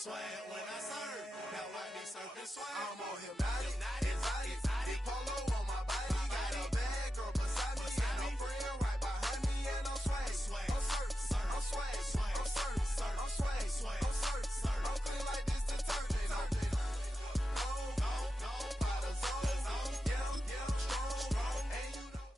swag when I serve. Now I be surfing swag. I'm on hypnotic, big polo on my body. Got a bad girl beside me, and a friend right behind me, and I'm swag. I'm surf, I'm swag, I'm surf, I'm swag, I'm surf, I'm clean like this detergent. Go, by the zone, yeah, strong, and you know.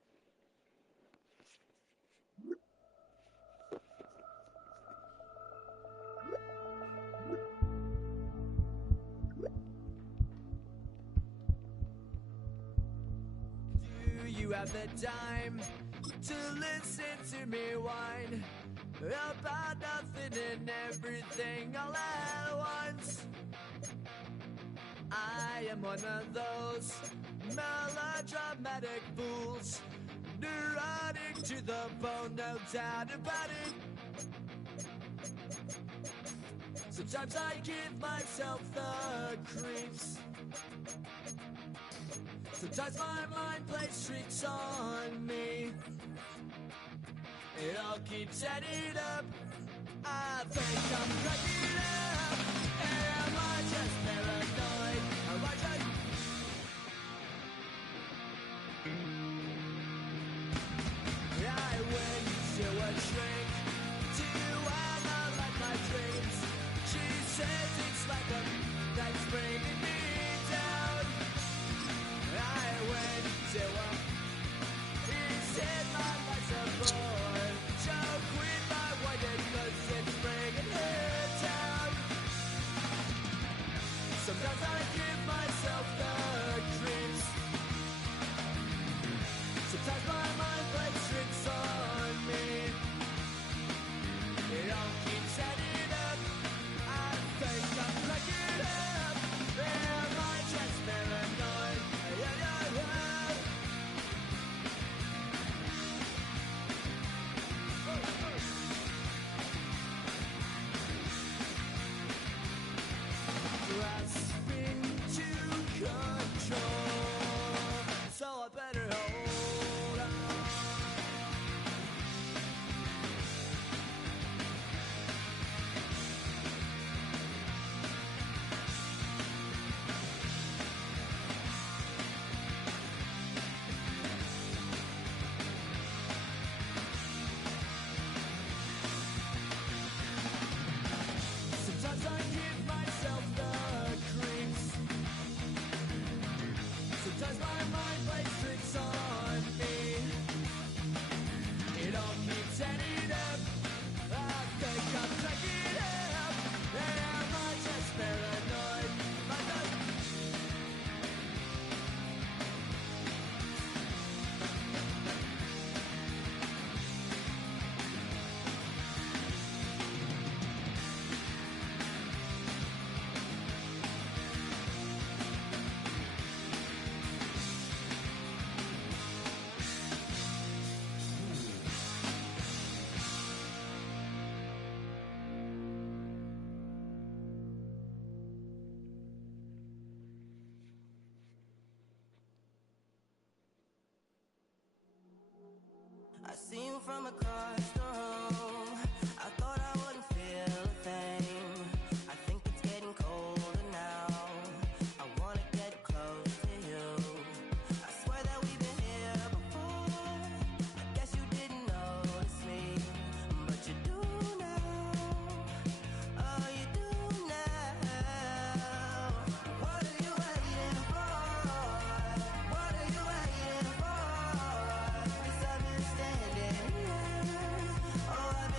Do you have the time to listen to me whine about nothing and everything all at once? I am one of those melodramatic fools, neurotic to the bone, no doubt about it. Sometimes I give myself the creeps. Sometimes my mind plays tricks on me. It all keeps adding up. I think I'm cracking up. Am I just paranoid? Am I just... I went to a shrink to analyze my dreams. She says it's like a that's bringing me down. I went to a... He said my life's a bore. So quit my wedding 'cause it's bringing her down. Sometimes I give myself the creeps. Sometimes my mind plays tricks on me. It all keeps adding up. I think I'm cracking up. Am I just paranoid? Yeah. Grasping to control, so I better hold on. Sometimes I give myself the creeps. Sometimes my mind plays tricks on me. It all keeps adding up. I think I'm cracking up. Am I just paranoid? Am I just... I see you from across the room. I thought I wouldn't feel a thing. I think it's getting colder now. I wanna get close to you. I swear that we've been here before. I guess you didn't notice me, but you do now. Oh, you do now. What are you waiting for? What are you waiting for? Misunderstanding. Oh, I've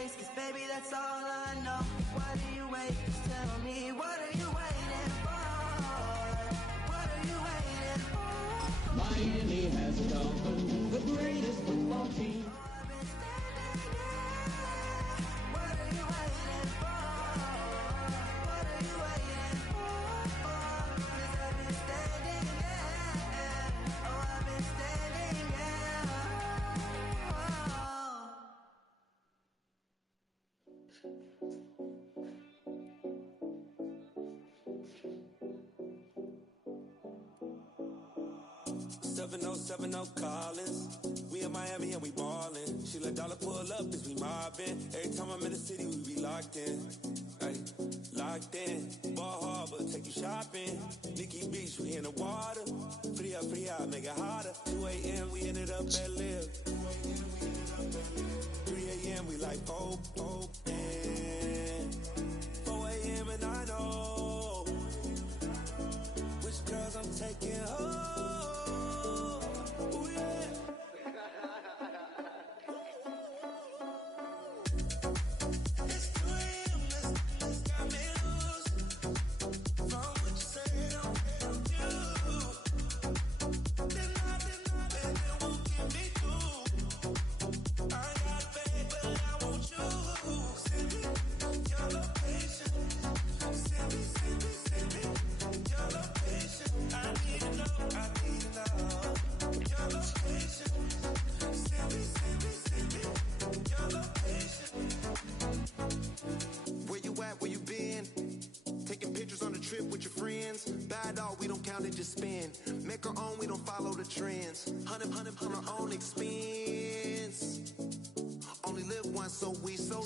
face, 'cause baby, that's all I know. Why do you wait? Just tell me, what are you waiting for? What are you waiting for? Miami has a Dolphin, the greatest football team. I've been standing here. What are you waiting for? What are you waiting for? 'Cause I've been standing here. Oh, I've been standing here. Oh. 7070 Collins. We in Miami and we ballin'. She let dollar pull up as we mobbin'. Every time I'm in the city, we be locked in. Ay, locked in. Ball Harbor, take you shopping. Nikki Beach, we in the water. Free up, make it hotter. 2 a.m. we ended up at Live. 3 a.m. we like Pope. 4 a.m. and I know which girls I'm taking home. Ooh, yeah. It's 2 a.m. Let's got me loose. From what you say, don't do. Then it won't get me through. I got bad, but I won't choose. Send me your location. Send me your location. I need to know. Your location. Send me your location. Where you at, where you been? Taking pictures on the trip with your friends. Bad dog, we don't count it, just spend. Make our own, we don't follow the trends. Hundred on our own expense. Only live once, so we so.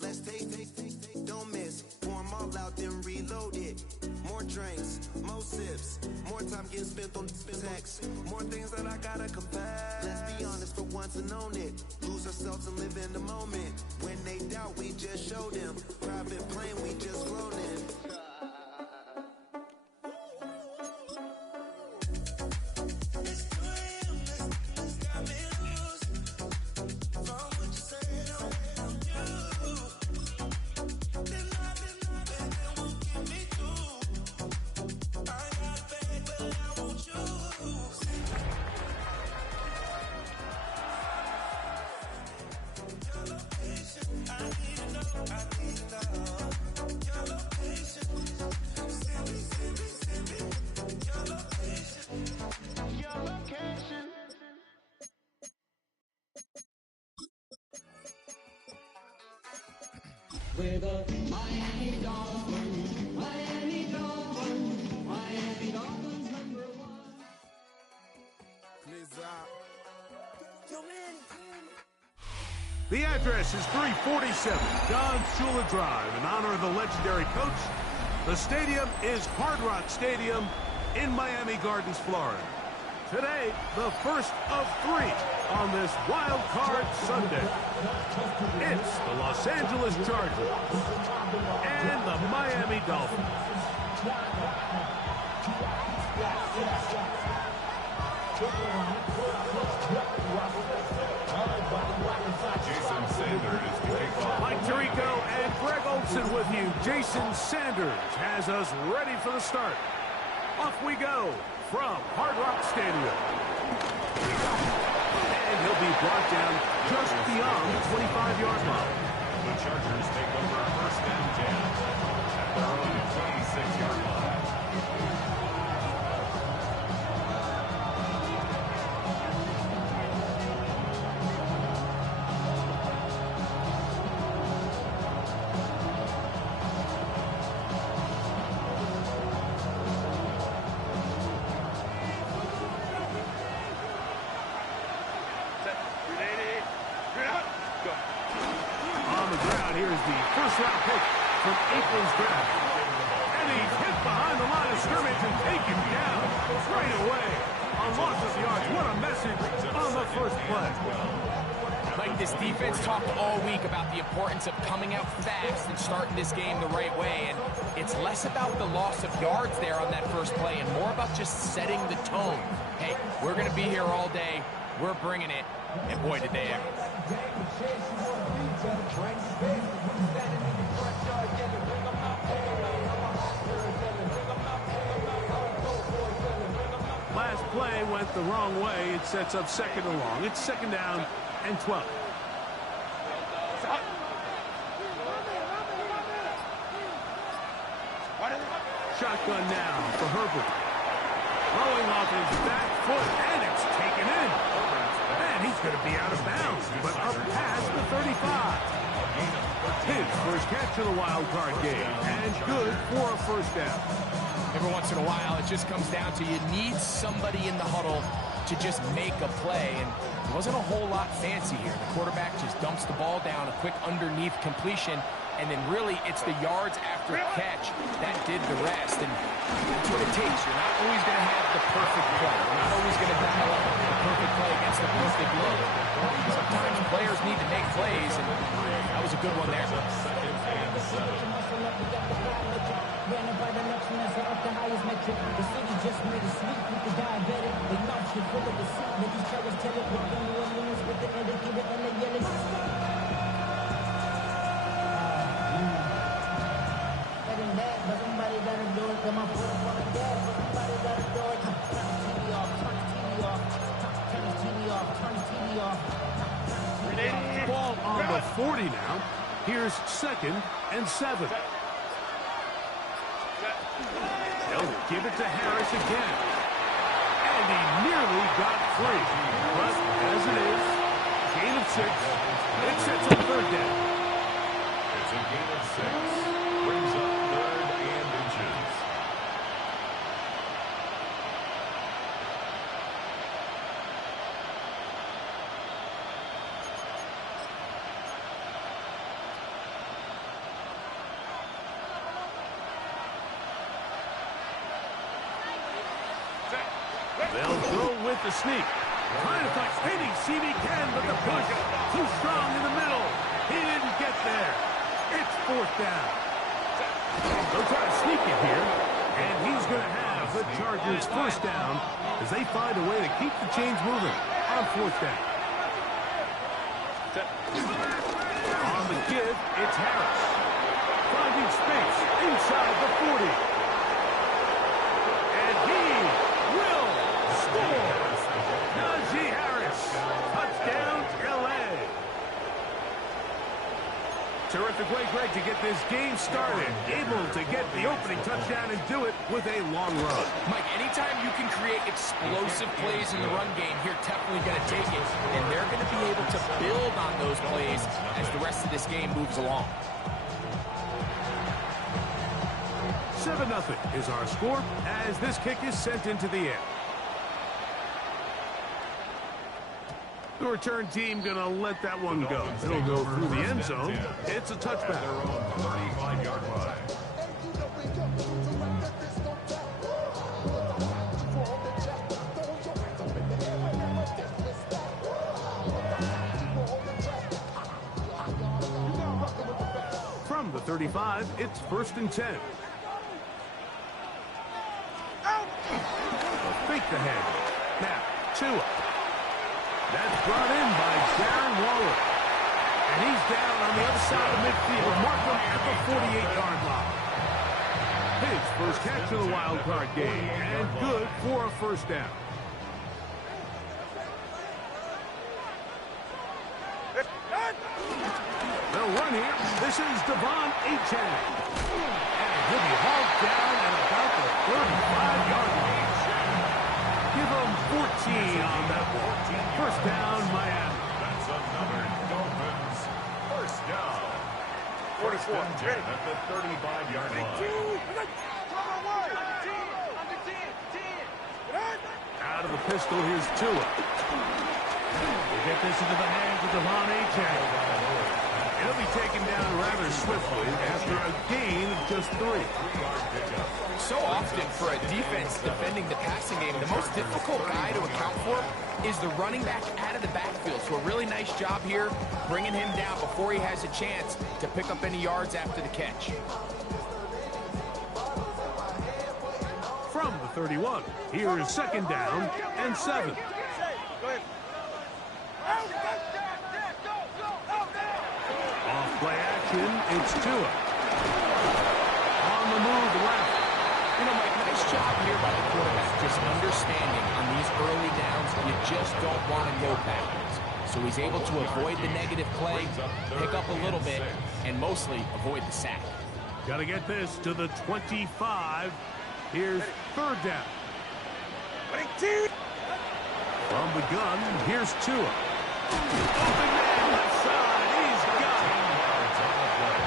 Let's take. Don't miss. Pour 'em all out, then reload it. More drinks, more sips. More time getting spent on text. More things that I gotta confess. Let's be honest for once and own it. Lose ourselves and live in the moment. When they doubt, we just show them. Private plane, we just flown in. It's 2 a.m. Let's got me loose. From what you say, don't do. Then it won't get me through. I got bad, but I won't choose. Your location, I need to know. Your location, send me your location. Your location. With a Miami Dolphins, Miami Dolphins, Miami Dolphins #1. The address is 347 Don Shula Drive. In honor of the legendary coach, the stadium is Hard Rock Stadium in Miami Gardens, Florida. Today, the first of 3 on this Wild Card Sunday. It's the Los Angeles Chargers and the Miami Dolphins. Jason Sanders to kick off. Mike Tirico and Greg Olson with you. Jason Sanders has us ready for the start. Off we go from Hard Rock Stadium. And he'll be brought down just beyond the 25-yard line. The Chargers take over first and 10 at their own 26-yard line. On the ground, here's the first-round pick from Aikman's draft. And he's hit behind the line of scrimmage and taken down right away. On loss of yards, what a message on the first play. Mike, this defense talked all week about the importance of coming out fast and starting this game the right way, and it's less about the loss of yards there on that first play and more about just setting the tone. Hey, we're going to be here all day. We're bringing it, and boy, did they ever. Last play went the wrong way. It sets up second and long. It's second down and 12. Shotgun now for Herbert. Throwing off his back foot, and it's taken in. And he's going to be out of bounds, but up past the 35. His first catch of the wild card game, and good for a first down. Every once in a while, it just comes down to you need somebody in the huddle to just make a play, and it wasn't a whole lot fancy here. The quarterback just dumps the ball down, a quick underneath completion, and then really it's the yards after catch that did the rest, and that's what it takes. You're not always going to have the perfect play. You're not always going to develop the perfect play against the perfect look. Sometimes players need to make plays, and that was a good one there. Ball on the 40 now. Here's second and 7. They'll give it to Harris again. And he nearly got free. But as it is, gain of 6. It sets up third down. It's a gain of 6. Brings up third and inches. They'll go with the sneak. Trying to find any seam he can, but the push too strong in the middle. He didn't get there. It's fourth down. They'll try to sneak it here, and he's going to have the Chargers first down as they find a way to keep the chains moving on fourth down. On the give, it's Harris. Finding space inside the 40. And he will score. Najee Harris. Touchdown, L.A. Terrific way, Greg, to get this game started. Able to get the opening touchdown and do it with a long run. Mike, anytime you can create explosive plays in the run game, you're definitely going to take it. And they're going to be able to build on those plays as the rest of this game moves along. 7-0 is our score as this kick is sent into the air. The return team going to let that one go. It'll go through the end zone. It's a touchback. 35-yard line. From the 35, it's first and 10. Fake the head. Now, Tua. That's brought in by Darren Waller. And he's down on the other side of midfield. Mark him at the 48-yard line. His first catch of the wild card game. And good for a first down. They'll run here. This is Devon Achane. And he'll be hauled down at about the 35-yard line. Give him 14 on that one. First down, Miami. That's another Dolphins first down. 44. At the 35-yard line. Out of the pistol, here's Tua. We'll get this into the hands of Devon Achane. He'll be taken down rather swiftly after a gain of just 3. So often for a defense defending the passing game, the most difficult guy to account for is the running back out of the backfield. So a really nice job here bringing him down before he has a chance to pick up any yards after the catch. From the 31, here is 2nd down and 7. Off play action, it's Tua. On the move left. You know, Mike, nice job here by the quarterback, just understanding on these early downs, you just don't want to go backwards. So he's able to avoid the negative play, pick up a little bit, and mostly avoid the sack. Got to get this to the 25. Here's 3rd down. From the gun, here's Tua. Open man left side. He's got it.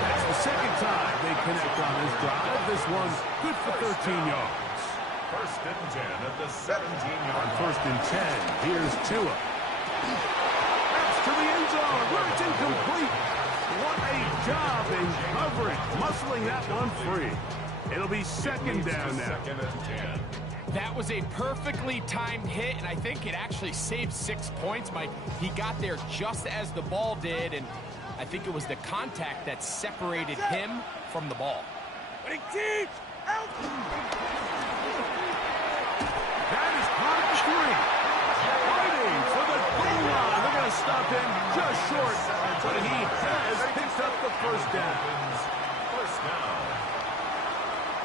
That's the 2nd time they connect on this drive. This one's good for 13 yards. 1st and 10 at the 17-yard On 1st and 10, here's Tua. That's to the end zone where it's incomplete. What a job in coverage, muscling that one free. It'll be 2nd down now. 2nd and 10. That was a perfectly timed hit, and I think it actually saved 6 points, Mike. He got there just as the ball did, and I think it was the contact that separated him from the ball. That is caught at 3. Fighting for the goal line. They're going to stop him just short, but he has picked up the 1st down. 1st down.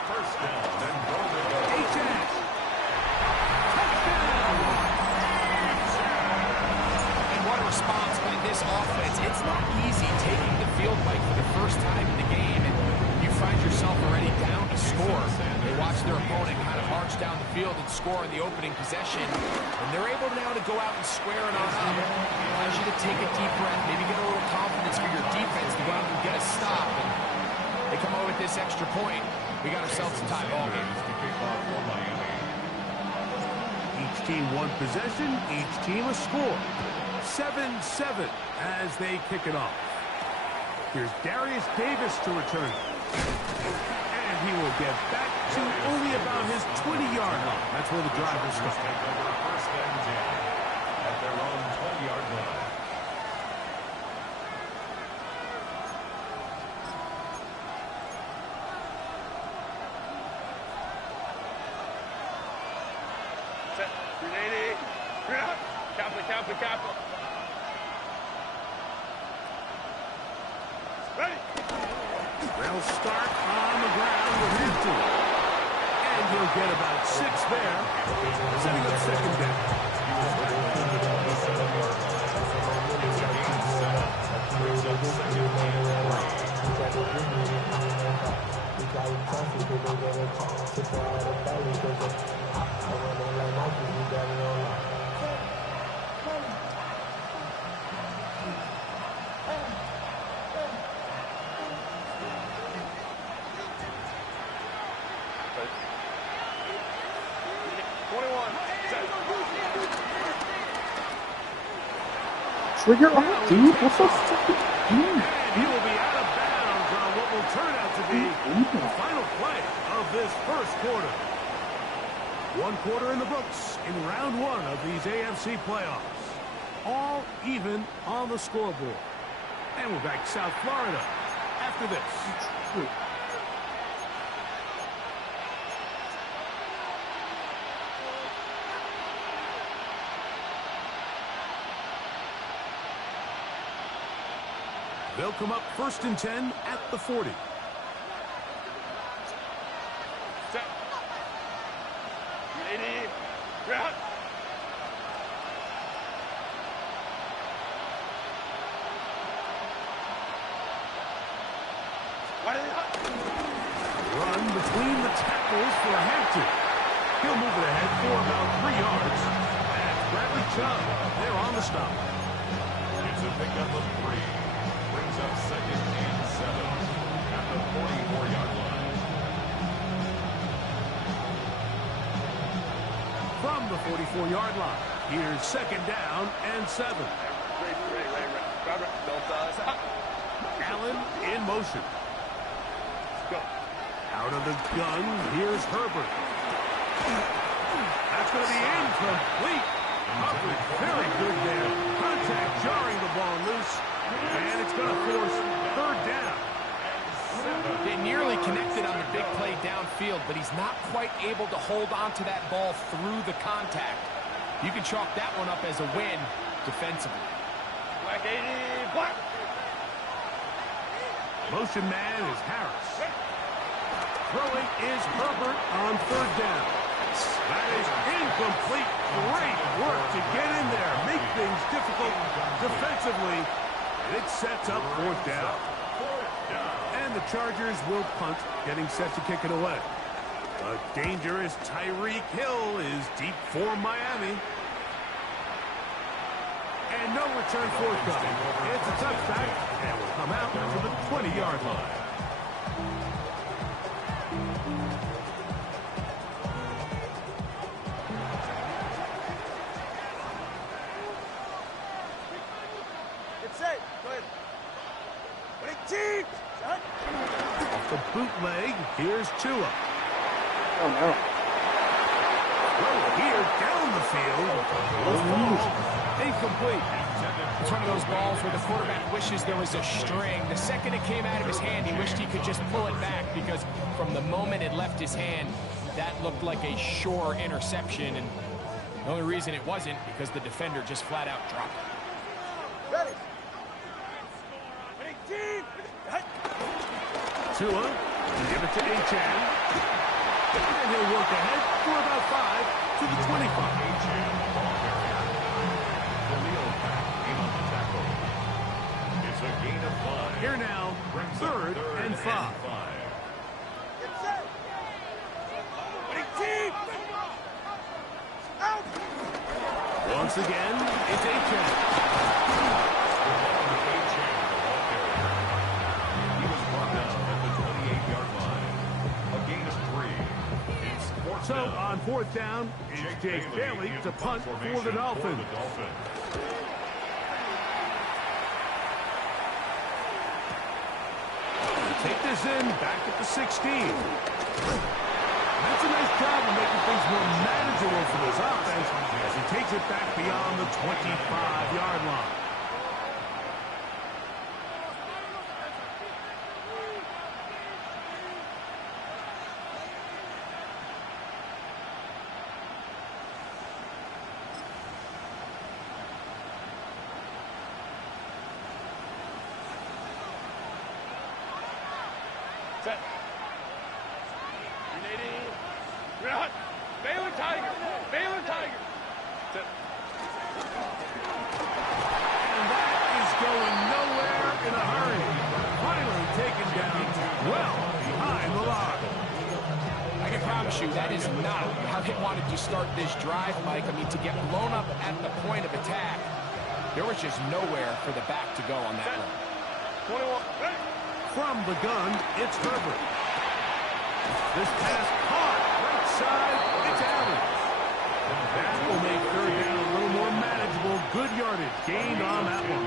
1st down and goal to go. H.S. And what a response by this offense. It's not easy taking the field, Mike, for the first time in the game, and you find yourself already down to score. They watch their opponent kind of march down the field and score in the opening possession, and they're able now to go out and square it on up. It allows you to take a deep breath, maybe get a little confidence for your defense to go out and get a stop, and they come away with this extra point. We got ourselves a tie ball game. Each team one possession, each team a score. 7-7 as they kick it off. Here's Darius Davis to return. And he will get back to only about his 20-yard line. That's where the drive will start. Take over 1st and 10 at their own 20-yard line. They'll start on the ground with his team. And he'll get about 6 there, setting up 2nd down. Trigger off, dude. What's so fucking doing? He will be out of bounds on what will turn out to be the final play of this 1st quarter. 1 quarter in the books in round 1 of these AFC playoffs. All even on the scoreboard. And we're back to South Florida after this. They'll come up 1st and 10 at the 40. Set. Ready. Route. Run between the tackles for a Hampton. He'll move it ahead for about 3 yards. And Bradley Chubb, they're on the stop. It's a pickup of 3. Brings up 2nd and 7 at the 44-yard line. From the 44-yard line, here's 2nd down and 7. Right. Don't stop. Allen in motion. Go. Out of the gun, here's Herbert. That's going to be incomplete. Coverage very good there. Contact jarring the ball loose. And it's going to force third down. They nearly connected on the big play downfield, but he's not quite able to hold on to that ball through the contact. You can chalk that one up as a win defensively. Black 80, black. Motion man is Harris. Throwing is Herbert on third down. That is incomplete. Great work to get in there. Make things difficult defensively. It sets up fourth down. And the Chargers will punt, getting set to kick it away. A dangerous Tyreek Hill is deep for Miami. And no return forthcoming. It's a touchback, and will come out to the 20-yard line. It's set. Go ahead. 18. Off the bootleg, here's Tua. Oh, no. Well, here down the field. Incomplete. It's one of those balls where the quarterback wishes there was a string. The second it came out of his hand, he wished he could just pull it back because from the moment it left his hand, that looked like a sure interception. And the only reason it wasn't because the defender just flat out dropped it. Ready. 18. Tua, give it to Achan. And he'll work ahead for about 5 to the 25. It's a gain of 5. Here now, third and 5. Get set. 18. Out. Once again, it's Achan. So on fourth down, it's Jake Bailey to punt for the Dolphins. Take this in, back at the 16. That's a nice job of making things more manageable for this offense as he takes it back beyond the 25-yard line. Set. 180. Run. Baylor Tiger. Baylor Tiger. Set. And that is going nowhere in a hurry. Finally taken down well behind the line. I can promise you that is not how they wanted to start this drive, Mike. I mean, to get blown up at the point of attack, there was just nowhere for the back to go on that run. 21. Ready. From the gun, it's Herbert. This pass caught right side, it's Allen. That will make third down a little more manageable. Good yardage gained on that one.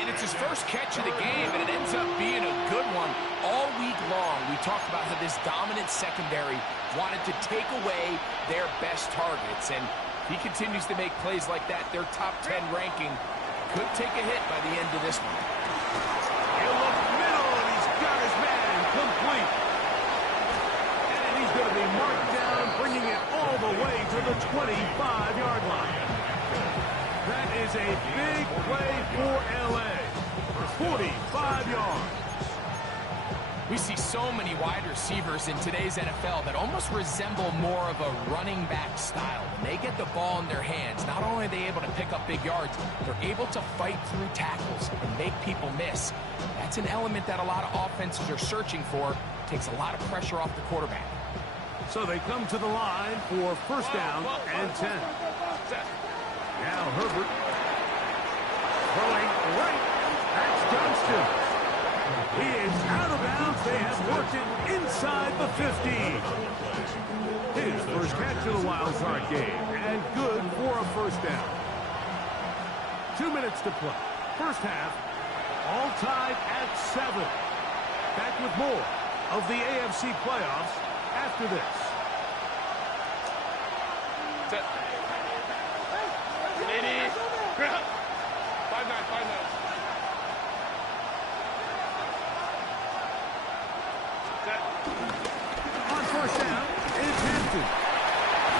And it's his first catch of the game, and it ends up being a good one. All week long, we talked about how this dominant secondary wanted to take away their best targets. And if he continues to make plays like that, their top 10 ranking could take a hit by the end of this one. He'll look middle, and he's got his man complete. And he's going to be marked down, bringing it all the way to the 25-yard line. That is a big play for L.A. 45 yards. We see so many wide receivers in today's NFL that almost resemble more of a running back style. When they get the ball in their hands, not only are they able to pick up big yards, they're able to fight through tackles and make people miss. That's an element that a lot of offenses are searching for. Takes a lot of pressure off the quarterback. So they come to the line for first down and 10. Now Herbert throwing right. That's Johnston. He is out of bounds. They have worked it inside the 15. His first catch of the wild card game, and good for a first down. 2 minutes to play. First half. All tied at 7. Back with more of the AFC playoffs after this. Set. 80. 5-9. Set. On first down, it's Hampton.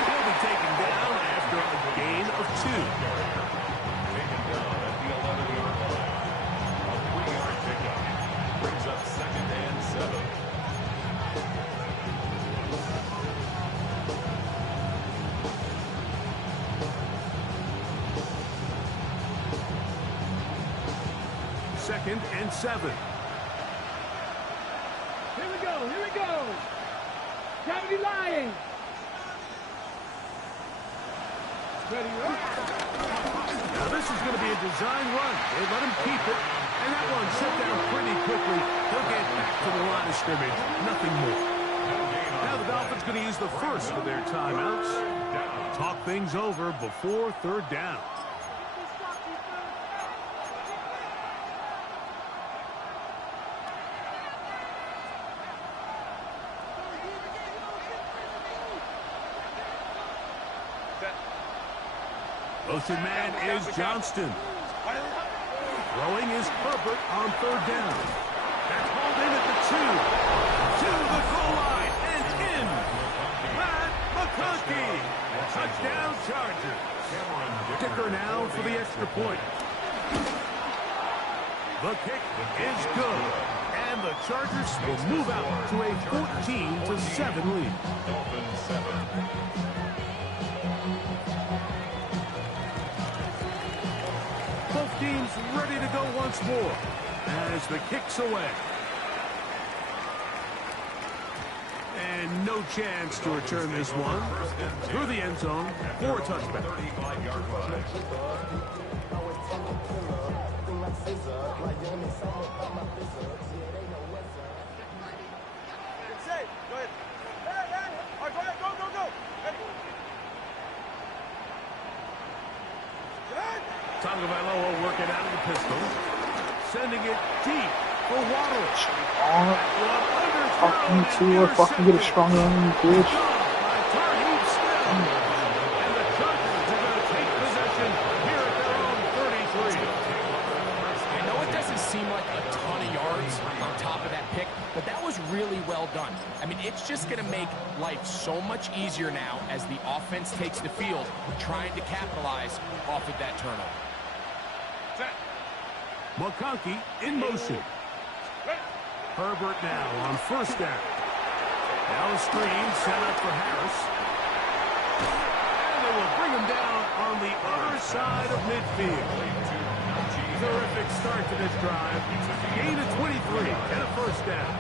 He'll be taken down after a gain of 2. Taken down at the 11-yard line. A 3-yard pickup. Brings up 2nd and 7. Second and 7. Here we go. Gravity lying. Ready, Now this is going to be a design run. They let him keep it, and that one shut down pretty quickly. He'll get back to the line of scrimmage. Nothing more. Now the Dolphins going to use the first of their timeouts. Talk things over before third down. Motion man is Johnston. Throwing is Herbert on third down. That's hauled in at the 2. To the goal line and in. Matt McConkey. Touchdown Chargers. Kicker now for the extra point. The kick is good. And the Chargers will move out to a 14-7 lead. Dolphins 7. Both teams ready to go once more as the kick's away. And no chance to return this one through the end zone for a touchback. 35-yard line. It's safe. Go ahead. All right, go ahead. Go. Ready. Tagovailoa working out of the pistol. Sending it deep for Waddle. Fuck you too, or fucking get a strong arm, you bitch. And the Chargers are going to take possession here at their own 33. I know it doesn't seem like a ton of yards on top of that pick, but that was really well done. I mean, it's just going to make life so much easier now as the offense takes the field, trying to capitalize off of that turnover. Set. McConkey in motion. Herbert now on first down. Now a screen set up for Harris. And they will bring him down on the other side of midfield. Terrific start to this drive. Gain of 23 and a first down.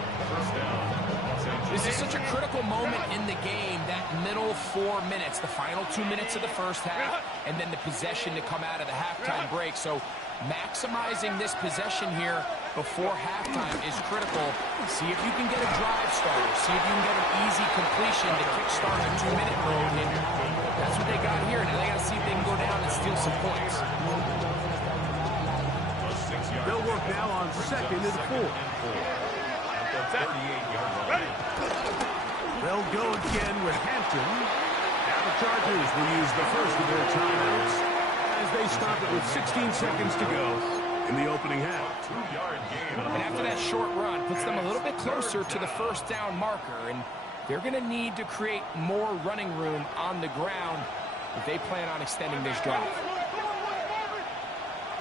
This is such a critical moment in the game, that middle 4 minutes, the final 2 minutes of the first half, and then the possession to come out of the halftime break. So maximizing this possession here before halftime is critical. See if you can get a drive starter. See if you can get an easy completion to kickstart a 2-minute mode. And that's what they got here. Now they got to see if they can go down and steal some points. They'll work now on second and 4. Ready. They'll go again with Hampton. Now the Chargers will use the first of their timeouts as they stop it with 16 seconds to go in the opening half. 2-yard gain. And after that short run, puts them a little bit closer to the first down marker. And they're going to need to create more running room on the ground if they plan on extending this drive.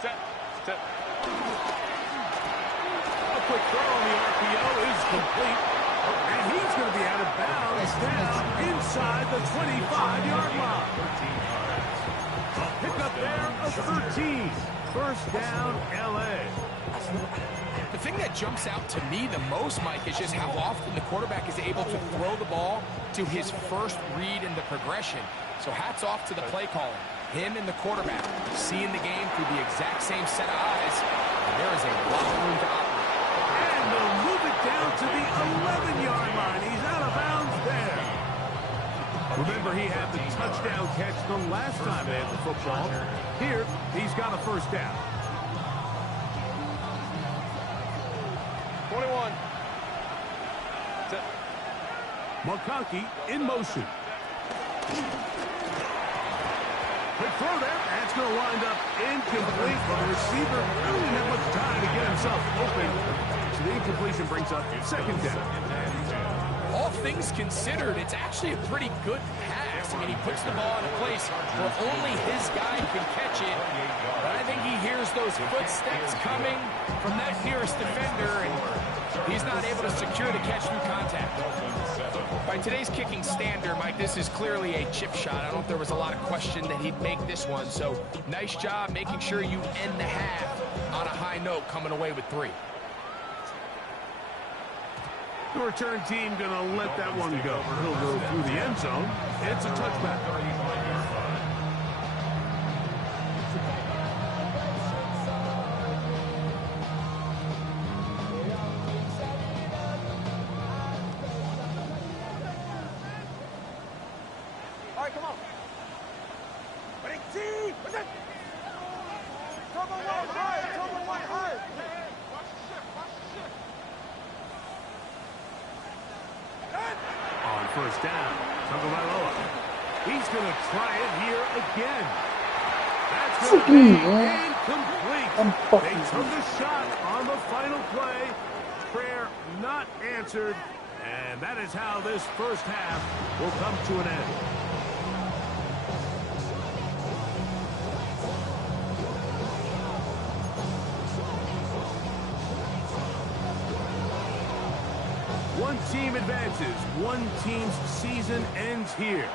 Set. A quick throw on the RPO is complete. And he's going to be out of bounds down inside the 25-yard line. A pickup there of 13. First down, L.A. The thing that jumps out to me the most, Mike, is just how often the quarterback is able to throw the ball to his first read in the progression. So hats off to the play calling. Him and the quarterback seeing the game through the exact same set of eyes. And there is a lot of room to operate. And they'll move it down to the 11-yard line. He's out of bounds there. Remember, he had the touchdown catch the last time they had the football. Here, he's got a first down. McConkey in motion. Quick throw there. That's going to wind up incomplete. But the receiver really didn't have much time to get himself open. So the incompletion brings up second down. All things considered, it's actually a pretty good pass. I mean, he puts the ball in a place where only his guy can catch it. But I think he hears those footsteps coming from that nearest defender, and he's not able to secure the catch through contact. By today's kicking standard, Mike, this is clearly a chip shot. I don't know if there was a lot of question that he'd make this one. So nice job making sure you end the half on a high note, coming away with 3. The return team going to let that one go. He'll go through the end zone. It's a touchback. All right, come on. Ready, team. What's it? Turbo one high. Turbo one high. Watch the shift. Watch the shift. On first down, Tagovailoa. He's going to try it here again. That's going to be incomplete. They took a shot on the final play. Prayer not answered. And that is how this first half will come to an end. One team advances. One team's season ends here.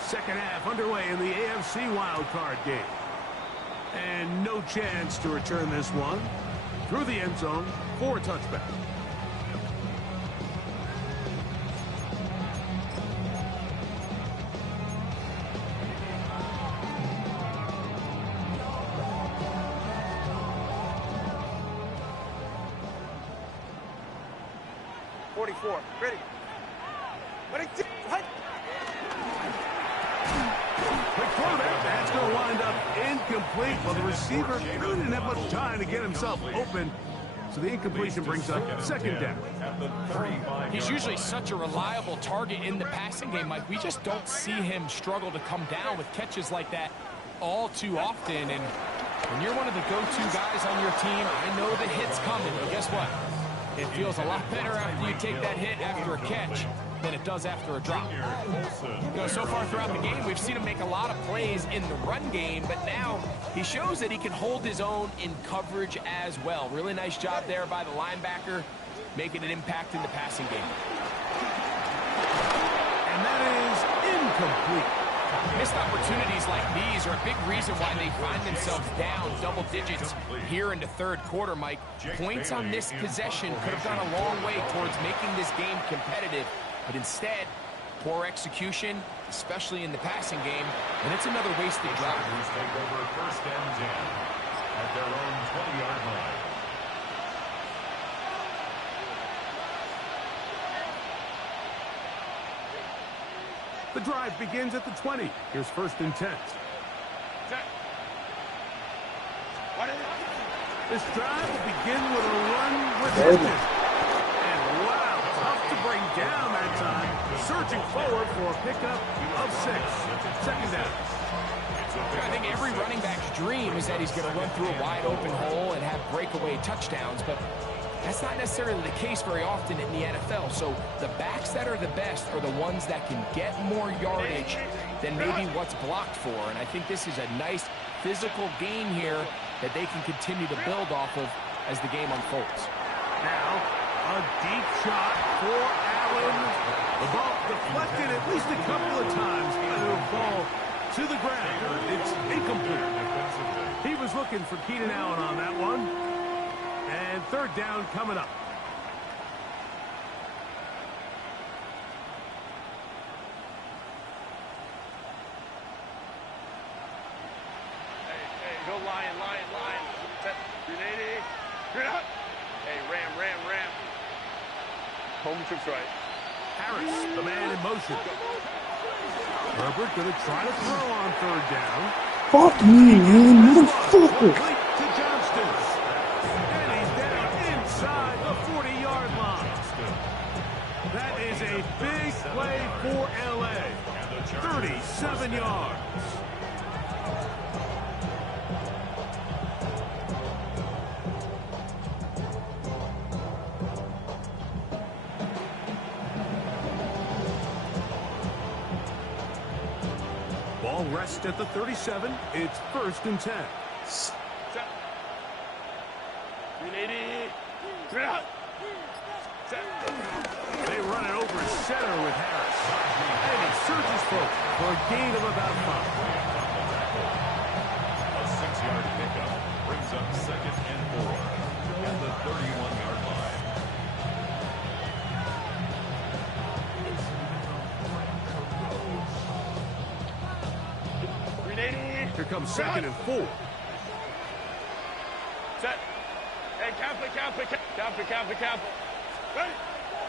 Second half underway in the AFC wildcard game. And no chance to return this one. Through the end zone for a touchback. Ready. Ready, team. Hut. Quick throw there. That's going to wind up incomplete. Well, the receiver really didn't have much time to get himself open. So the incompletion brings up second down. He's usually such a reliable target in the passing game, Mike. We just don't see him struggle to come down with catches like that all too often. And when you're one of the go-to guys on your team, I know the hit's coming, but guess what? It feels a lot better after you take that hit after a catch than it does after a drop. You know, so far throughout the game, we've seen him make a lot of plays in the run game, but now he shows that he can hold his own in coverage as well. Really nice job there by the linebacker, making an impact in the passing game. And that is incomplete. Missed opportunities like these are a big reason why they find themselves down double digits here in the third quarter, Mike. Points on this possession could have gone a long way towards making this game competitive, but instead, poor execution, especially in the passing game, and it's another wasted drive. Take over first and 10 at their own 20-yard line. The drive begins at the 20. Here's first and 10. This drive will begin with a run with hitches. And wow, tough to bring down that time. Surging forward for a pickup of 6. Second down. I think every running back's dream is that he's going to run through a wide open hole and have breakaway touchdowns, but that's not necessarily the case very often in the NFL. So the backs that are the best are the ones that can get more yardage than maybe what's blocked for. And I think this is a nice physical gain here that they can continue to build off of as the game unfolds. Now, a deep shot for Allen. The ball deflected at least a couple of times, but it'll fall to the ground. It's incomplete. He was looking for Keenan Allen on that one. And third down coming up. Hey, go lion. Grenade. Grenade. Hey, ram. Home trip's right. Harris, the man in motion. Herbert going to try to throw on third down. Fuck me, man, motherfucker. Complete to Johnston. And he's down inside the 40-yard line. That is a big yards. Ball rests at the 37. It's 1st and 10. They run it over center with Harris. And he surges forward for a gain of about 5. A 6-yard pickup brings up 2nd and 4 at the 31-yard line. Here comes 2nd and 4. Set. Hey, count. Ready?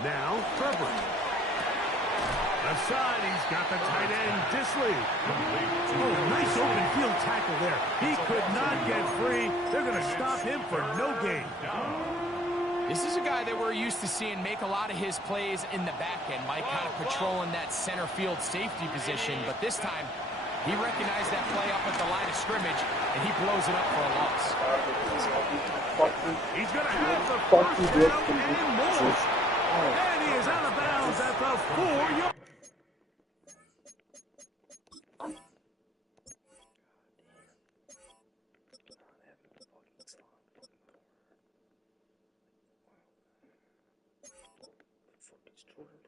Now, Herbert. Left side, he's got the tight end, Disley. Oh, nice open field tackle there. He could not get free. They're going to stop him for no gain. This is a guy that we're used to seeing make a lot of his plays in the back end. Mike kind of patrolling that center field safety position, but this time he recognized that play up at the line of scrimmage, and he blows it up for a loss. He's going to have the first down and more. And he is out of bounds at the 4-yard.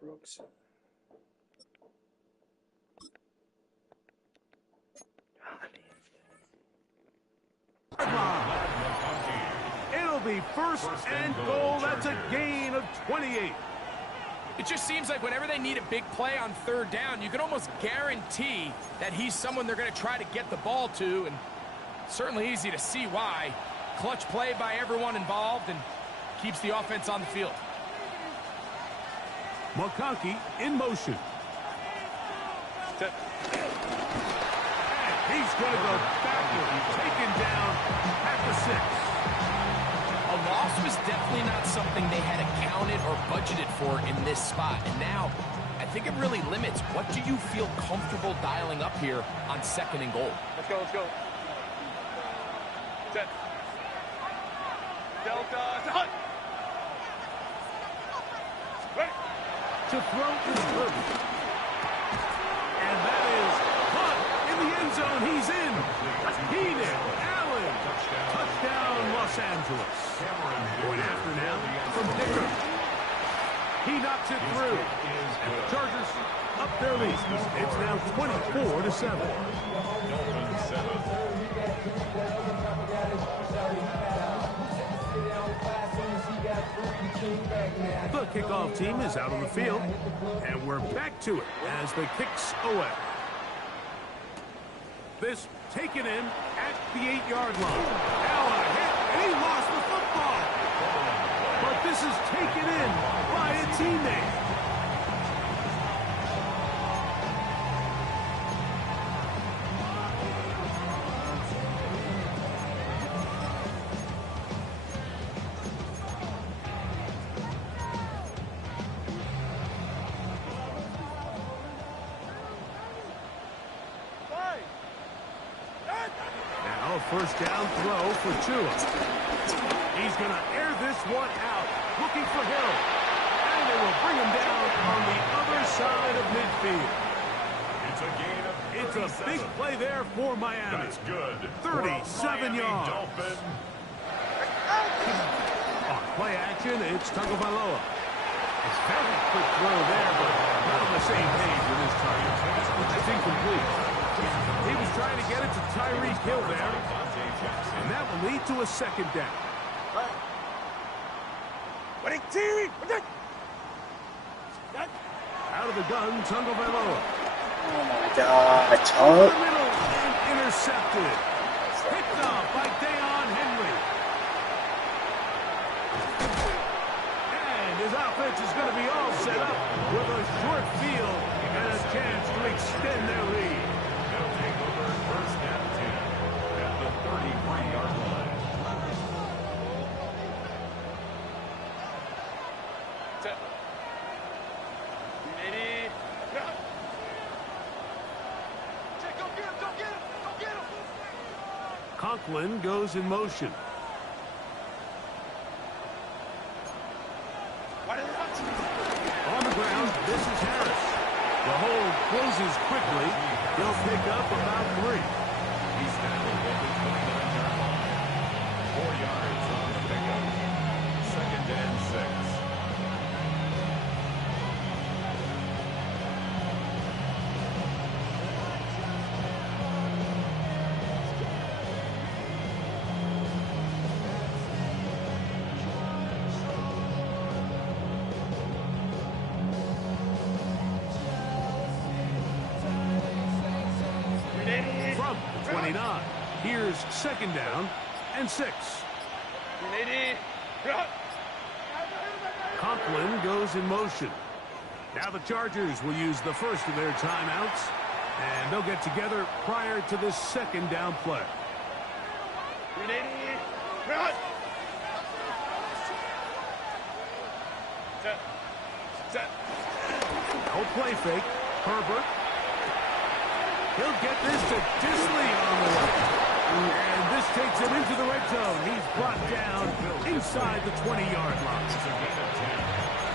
Brooks. It'll be 1st and goal. That's a gain of 28. It just seems like whenever they need a big play on 3rd down, you can almost guarantee that he's someone they're going to try to get the ball to, and certainly easy to see why. Clutch play by everyone involved and keeps the offense on the field. McConkey in motion. And he's going to go backward, taken down at the 6. A loss was definitely not something they had accounted or budgeted for in this spot. And now, I think it really limits what do you feel comfortable dialing up here on 2nd and goal. Let's go. Set. Delta. Hunt. Ready. To throw is Herbert. And that is Hunt in the end zone. He's in. Keenan Allen. Touchdown, Los Angeles. Going after now from Dicker. He knocks it through. And the Chargers up their lead. It's now 24-7. Dolphins 7. The kickoff team is out on the field, and we're back to it as the kick's away. This taken in at the 8-yard line. Now a hit, and he lost the football. But this is taken in by a teammate. First down throw for Tua. He's going to air this one out, looking for Hill. And they will bring him down on the other side of midfield. It's a gain of 37. It's a big play there for Miami. That's good. 37 yards. Dolphin. On play action, it's Tagovailoa. It's very quick throw there, but not on the same page with his target. That's incomplete. He was trying to get it to Tyreek Hill there, and that will lead to a 2nd down. Out of the gun, Tagovailoa. Oh my God, Over the middle and intercepted. Picked up by Deion Henry. And his offense is going to be all set up with a short field and a chance to extend their lead. They'll take over 1st and 10 at the 33-yard line. Set. Ready. Check up here. Conklin goes in motion. On the ground, this is Harris. The hold closes quickly. He'll pick up about 3. He's tackled at the 29-yard line. 4 yards on the pickup. 2nd and 6. From the 29. Here's 2nd down and 6. Conklin goes in motion. Now the Chargers will use the first of their timeouts, and they'll get together prior to this 2nd down play. No play fake. Herbert. He'll get this to Disley on the way. And this takes him into the red zone. He's brought down inside the 20-yard line.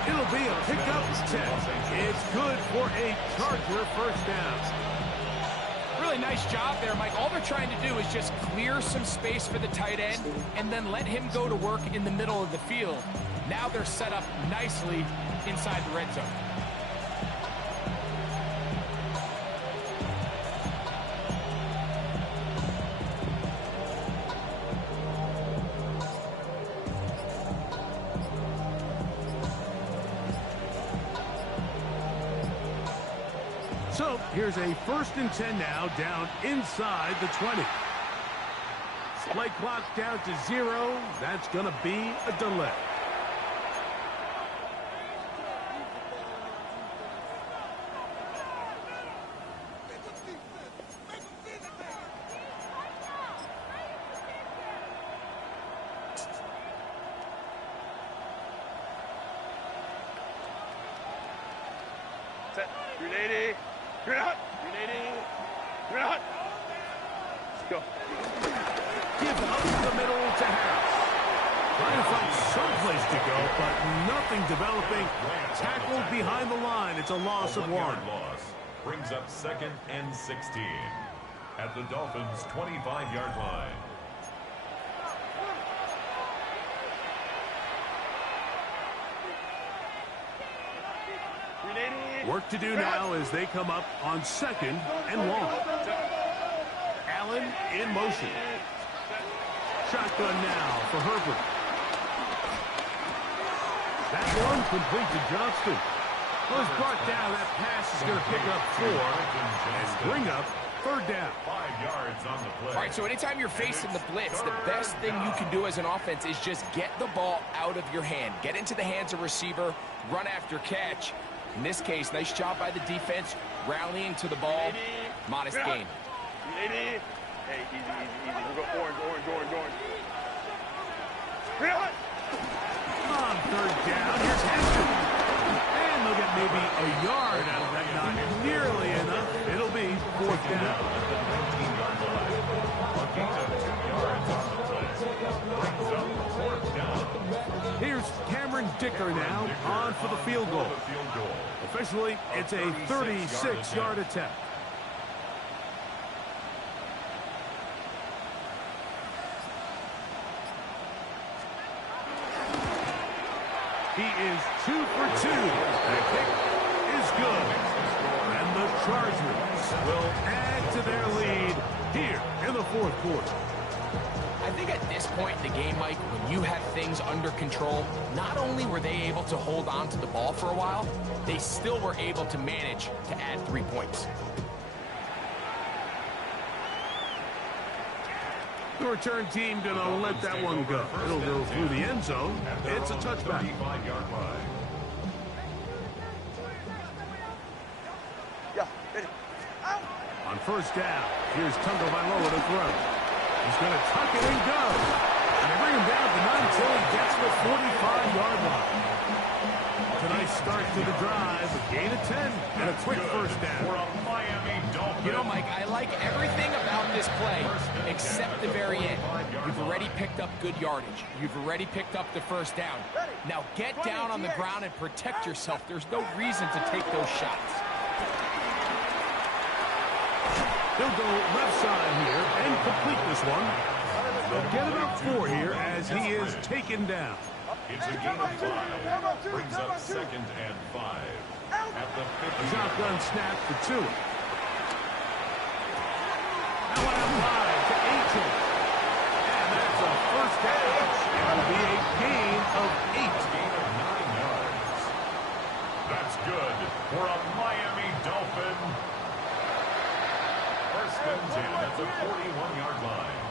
It'll be a pickup 10. It's good for a Charger first down. Really nice job there, Mike. All they're trying to do is just clear some space for the tight end and then let him go to work in the middle of the field. Now they're set up nicely inside the red zone. So here's a 1st and 10 now, down inside the 20. Play clock down to 0. That's going to be a delay. Set. 380. You're out. 380. You're out. Let's go. Give up the middle to Harris. Trying to find someplace to go, but nothing developing. Tackled behind the line. It's a loss of 1. Loss brings up 2nd and 16 at the Dolphins' 25-yard line. Work to do now as they come up on 2nd and long. Allen in motion. Shotgun now for Herbert. That one complete to Johnston. Was brought down. That pass is going to pick up 4 and bring up 3rd down. 5 yards on the play. All right, so anytime you're facing the blitz, the best thing you can do as an offense is just get the ball out of your hand. Get into the hands of receiver, run after catch. In this case, nice job by the defense, rallying to the ball. Modest gain. 380. Hey, easy. We'll go orange. On 3rd down, here's Hampton. And they'll get maybe a yard out of that. Not nearly enough. It'll be 4th down. At the 19-yard line. A gain of 2 yards on the play. Brings up 4th down. Here's Cameron Dicker now on for the field goal. Officially, it's a 36-yard attempt. He is 2 for 2. The kick is good. And the Chargers will add to their lead here in the 4th quarter. I think at this point in the game, Mike, when you have things under control, not only were they able to hold on to the ball for a while, they still were able to manage to add 3 points. The return team going to let that one go. It'll go through the end zone. It's a touchback. 35-yard line. Yeah, ready. On 1st down, here's Tagovailoa to throw. He's going to tuck it and go. And they bring him down to 9 until he gets to the 45-yard line. It's a nice start to the drive. A gain of 10 and a quick 1st down. For a Miami Dolphin. You know, Mike, I like everything about this this play except the very end. You've already picked up good yardage. You've already picked up the first down. Now get down on the ground and protect yourself. There's no reason to take those shots. He'll go left side here and complete this one. They'll get about 4 here as he is taken down. It's a gain of 5. Brings up 2nd and 5. At the 50. A shotgun snap for Tua. Now out wide to 18. And that's a first down. It'll be a gain of 8. Gain of 9 yards. That's good for a Miami Dolphin. First and 10 at the 41-yard line.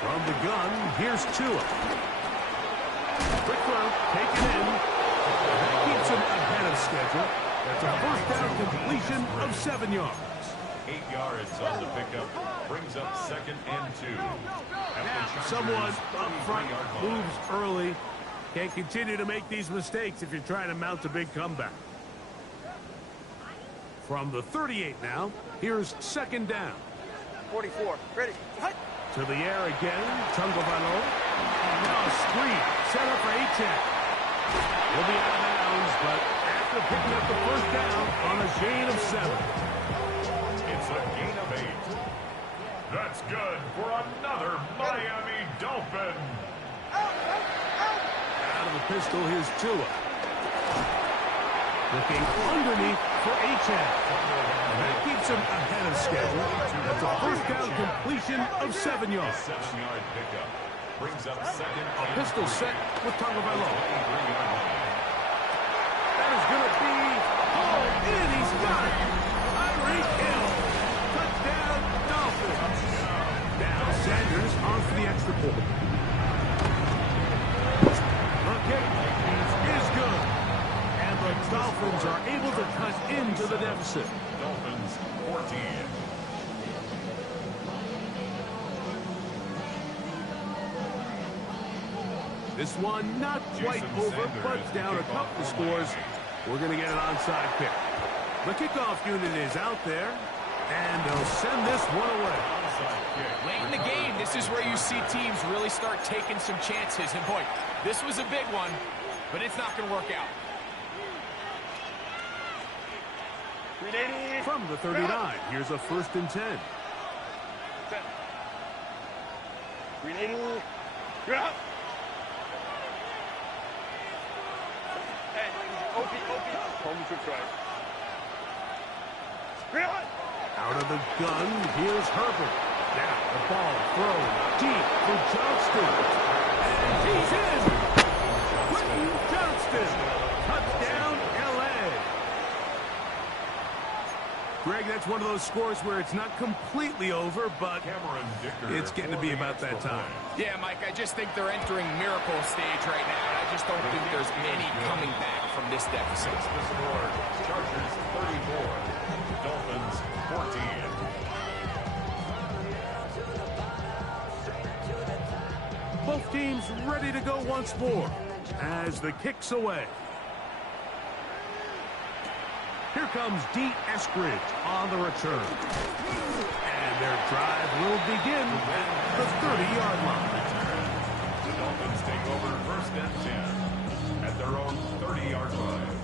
From the gun, here's Tua. Quick throw, taken in. That keeps him ahead of schedule. That's a first down completion of 7 yards. 8 yards on the pickup. Brings up 2nd and 2. Now, someone up front moves early. Can't continue to make these mistakes if you're trying to mount a big comeback. From the 38 now, here's 2nd down. 44. Ready. To the air again, Tungavalo. Now a screen, set up for Achek. He'll be out of bounds, but after picking up the first down on a gain of 7. It's a gain of 8. That's good for another Miami Dolphin. Out of the pistol, here's Tua. Looking underneath for Achek. That keeps him ahead of schedule. That's a first down completion of 7 yards. 7-yard pickup. Brings up 2nd. A pistol set with Tungavalo. That is going to be hauled in. He's got it. Tyreek Hill. Touchdown, Dolphins. Now Sanders on for the extra point. The kick is good. And the Dolphins are able to cut into the deficit. Dolphins 14. This one not quite over, but down a couple of scores. We're going to get an onside kick. The kickoff unit is out there, and they'll send this one away. Late in the game, this is where you see teams really start taking some chances. And boy, this was a big one, but it's not going to work out. From the 39, here's a 1st and 10. 380. You're up. Out of the gun, here's Herbert. Now the ball thrown deep for Johnston. And he's in! Quentin Johnston! Touchdown, L.A. Greg, that's one of those scores where it's not completely over, but it's getting to be about that time. Yeah, Mike, I just think they're entering miracle stage right now, and I just don't think there's any coming back from this deficit. The score, Chargers 34, Dolphins 14. Both teams ready to go once more as the kick's away. Here comes D. Eskridge on the return. And their drive will begin at the 30-yard line. The Dolphins take over 1st and 10 at their own 30-yard line.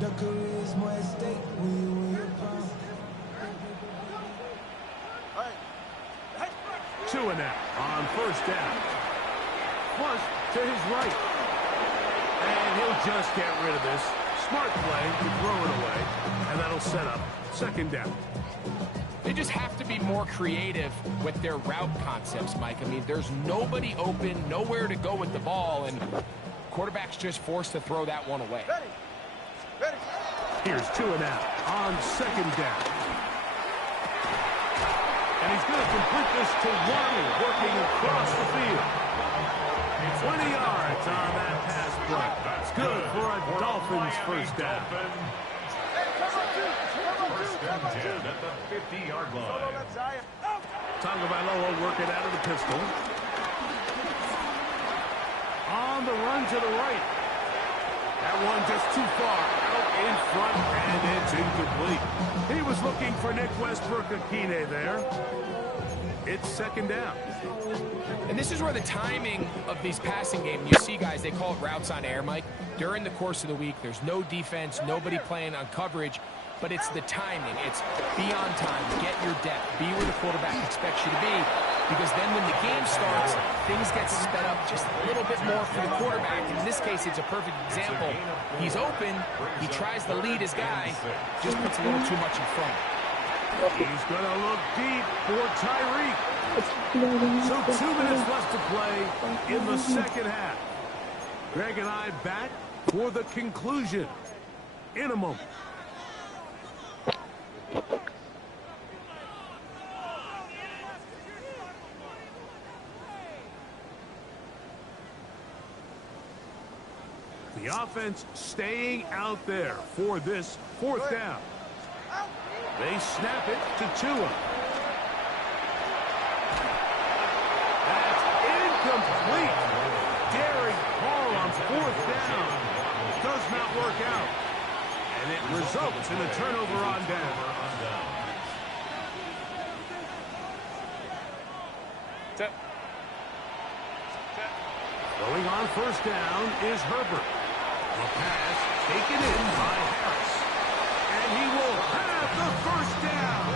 The career's more at stake when you win your palm. Tua now on 1st down. Flush to his right. And he'll just get rid of this. Smart play to throw it away. And that'll set up 2nd down. They just have to be more creative with their route concepts, Mike. I mean, there's nobody open, nowhere to go with the ball, and quarterback's just forced to throw that one away. Ready. Here's Tua now on 2nd down. And he's going to complete this to Waddle, working across the field. 20 yards on that pass play. That's good for a Dolphins first down. First and 10 at the 50-yard line. Tagovailoa working out of the pistol. run to the right. That one just too far. Out in front, and it's incomplete. He was looking for Nick Westbrook-Akine there. It's second down. And this is where the timing of these passing games, you see, guys, they call it routes on air, Mike. During the course of the week, there's no defense, nobody playing on coverage, but it's the timing. It's be on time, get your depth, be where the quarterback expects you to be, because then when the game starts, things get sped up just a little bit more for the quarterback. In this case, it's a perfect example. He's open, he tries to lead his guy, just puts a little too much in front. He's going to look deep for Tyreek. So 2 minutes left to play in the second half. Greg and I back for the conclusion in a moment. The offense staying out there for this fourth down. They snap it to Tua. That's incomplete. Daring Hall on fourth down. Does not work out. And it results in a turnover on down. Going on first down is Herbert. A pass taken in by Harris. And he will have the first down.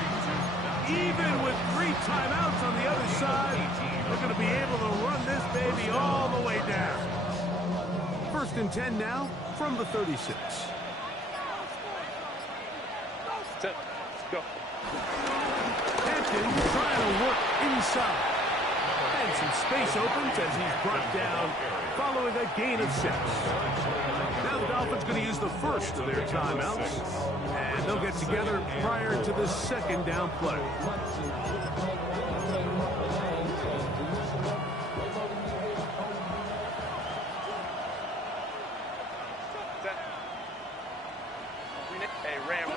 Even with 3 timeouts on the other side, they're going to be able to run this baby all the way down. First and 10 now from the 36. Let's go. Hampton trying to work inside. And some space opens as he's brought down following a gain of 6. Now the Dolphins going to use the first of their timeouts. And they'll get together prior to the second down play. Hey, Ram.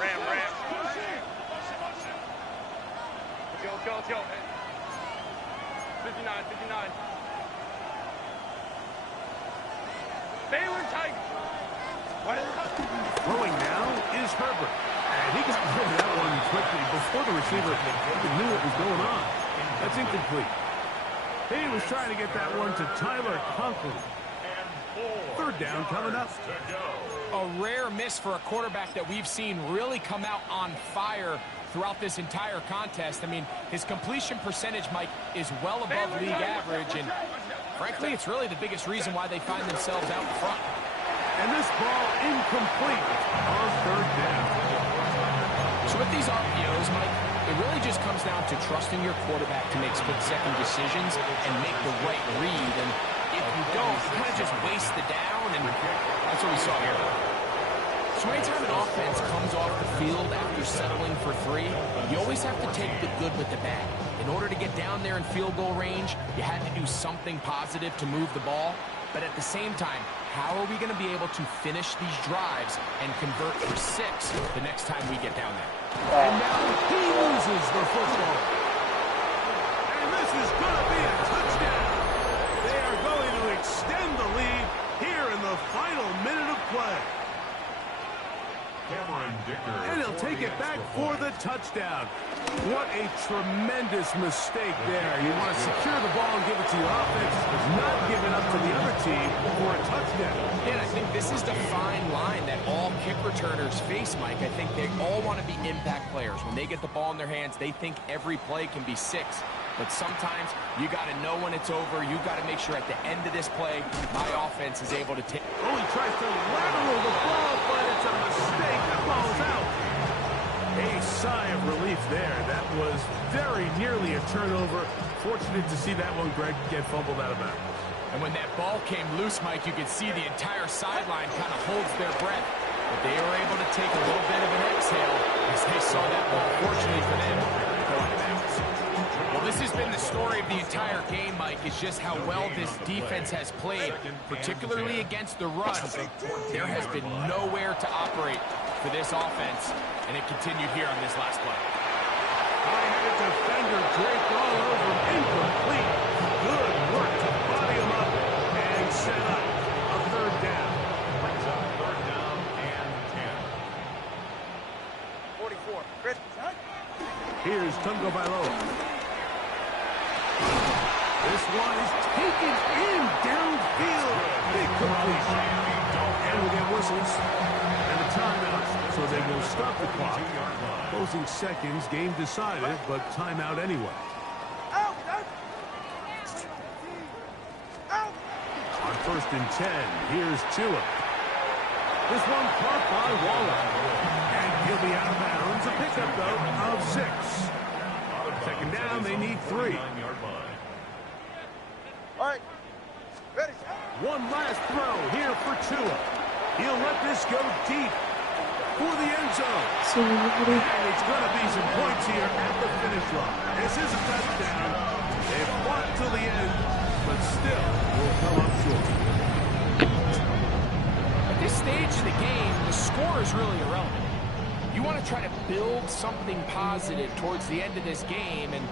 Let's go. 59. Baylor Tigers. Throwing now is Herbert. And he got rid of that one quickly before the receiver even knew what was going on. That's incomplete. He was trying to get that one to Tyler Conklin. Third down coming up. A rare miss for a quarterback that we've seen really come out on fire throughout this entire contest. I mean, his completion percentage, Mike, is well above league average, and frankly, it's really the biggest reason why they find themselves out in front. And this ball incomplete on third down. So with these RPOs, Mike, it really just comes down to trusting your quarterback to make split-second decisions and make the right read. And if you don't, you kind of just waste the down, and that's what we saw here. So anytime an offense comes off the field after settling for 3, you always have to take the good with the bad. In order to get down there in field goal range, you had to do something positive to move the ball. But at the same time, how are we going to be able to finish these drives and convert for 6 the next time we get down there? And now he loses the football. And this is going to be a touchdown. They are going to extend the lead here in the final minute of play. And he'll take it back for the touchdown. What a tremendous mistake there. You want to secure the ball and give it to your offense, not give it up to the other team for a touchdown. And I think this is the fine line that all kick returners face, Mike. I think they all want to be impact players. When they get the ball in their hands, they think every play can be 6. But sometimes you got to know when it's over. You got to make sure at the end of this play, my offense is able to take. Oh, he tries to lateral the ball, but it's a mistake. The ball's out. A sigh of relief there. That was very nearly a turnover. Fortunate to see that one, Greg, get fumbled out of bounds. And when that ball came loose, Mike, you could see the entire sideline kind of holds their breath. But they were able to take a little bit of an exhale as they saw that ball, fortunately for them, go out of bounds. Well, this has been the story of the entire game, Mike, is just how well this defense has played, particularly against the run. There has been nowhere to operate for this offense, and it continued here on this last play. High-headed defender draped all over him. Incomplete. Good work to body him up and set up a Here's Tagovailoa. This one is taken in downfield. Big completion. And we'll get whistles and a timeout, so they will stop the clock. Closing seconds, game decided, but timeout anyway. On 1st and 10, here's Tua. This one caught by Waller. And he'll be out of bounds. A pickup, though, of 6. Second down, they need 3. All right. Ready. One last throw here for Tua. He'll let this go deep for the end zone. And it's going to be some points here at the finish line. This is a touchdown. They've fought till the end, but still will come up short. At this stage of the game, the score is really irrelevant. You want to try to build something positive towards the end of this game, and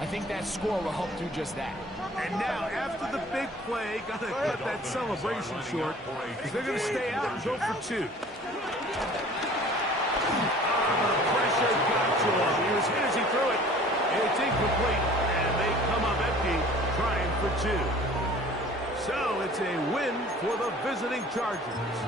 I think that score will help do just that. And now, after the big play, got to cut that celebration short, because they're going to stay out and go for 2. The pressure got to him. He was hit as he threw it. It's incomplete, and they come up empty, trying for 2. So it's a win for the visiting Chargers.